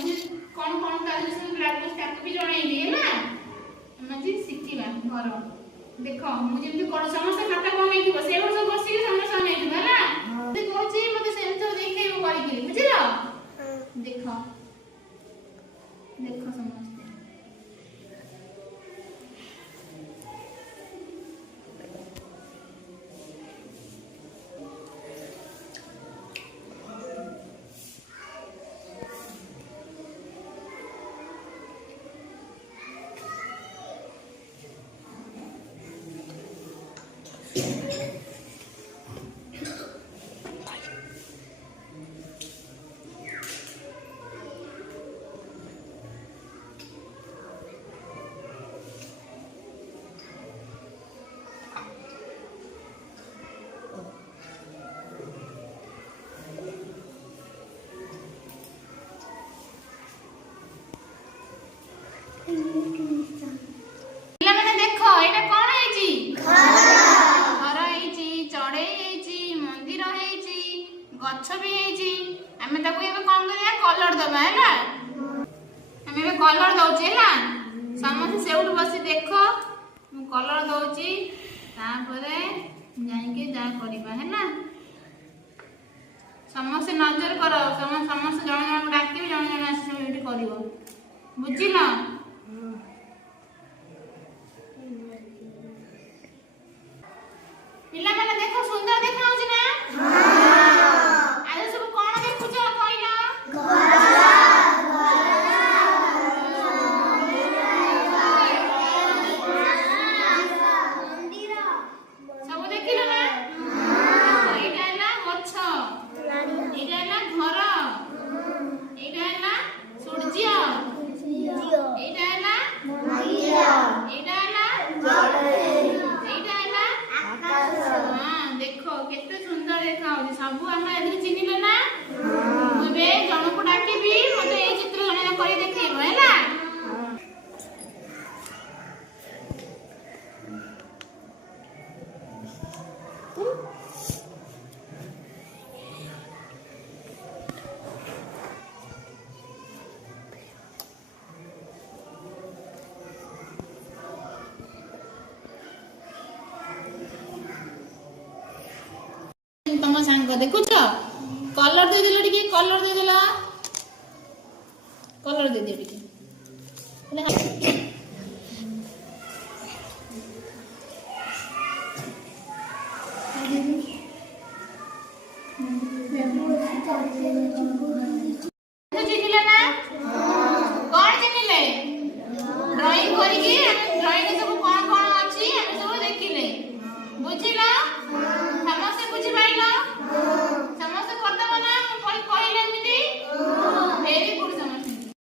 मुझे कौन कौन ताकि सब लागू ताकि भी जणाइबी हैला मुझे शिखिबा घर देखो मुझे भी कोन समस्त खाता कोन नहीं थी से वर्ष बसी समस्त नहीं थी हैला ते कहूची मते सेम तो देखेबो करी बुझिलो देखो देखो समस्त ପିଲାମାନେ ଦେଖ ଏଇଟା କଣ ହେଇଛି ଘର ହେଇଛି ଚଢେଇ ହେଇଛି ମନ୍ଦିର ହେଇଛି ଗଛ ବି ହେଇଛି ଆମେ ତାକୁ ଏବେ କଣ କରିବା କଲର ଦବା ହେଲା ଆମେ ଏବେ କଲର ଦଉଛେ ହେଲା ସମସ୍ତେ ସେଉଠୁ ବସି ଦେଖ ମୁଁ କଲର ଦଉଛି ତାପରେ ଯାଇକି ଯାହା କରିବା ହେଲା ସମସ୍ତେ ନଜର କର ସମସ୍ତେ ଜଣେ ଜଣଙ୍କୁ ଡାକିବି ଜଣେ ଜଣେ ଆସିବ ଏଇଠି କରିବ ବୁଝିଲ ପିଲାମାନେ ଦେଖ ସୁନ୍ଦର ଦେଖାଉଛି ନା ଆଜି ସବୁ କଣ ଦେଖୁଛ କହିଲ ସବୁ ଦେଖିଲ ନା ଏଇଟା ହେଲା ଗଛ ଏଇଟା ହେଲା ଘର ଏଇଟା ହେଲା ସୂର୍ଯ୍ୟ ଏଇଟା ହେଲା ଏଇଟା ହେଲା ଦେଖ କେତେ ସୁନ୍ଦର ଦେଖାଉଛି ସବୁ ଆମେ ଏଥିରେ ଚିହ୍ନିଲେ ନା ମୁଁ ଏବେ ଜଣକୁ ଡାକିବି ମତେ ଏଇ ଚିତ୍ର ଜଣେ କରି ଦେଖେଇବ ହେଲା तम सांग देखुच कलर दे देलो टिके कलर दे देला कलर दे दे टिके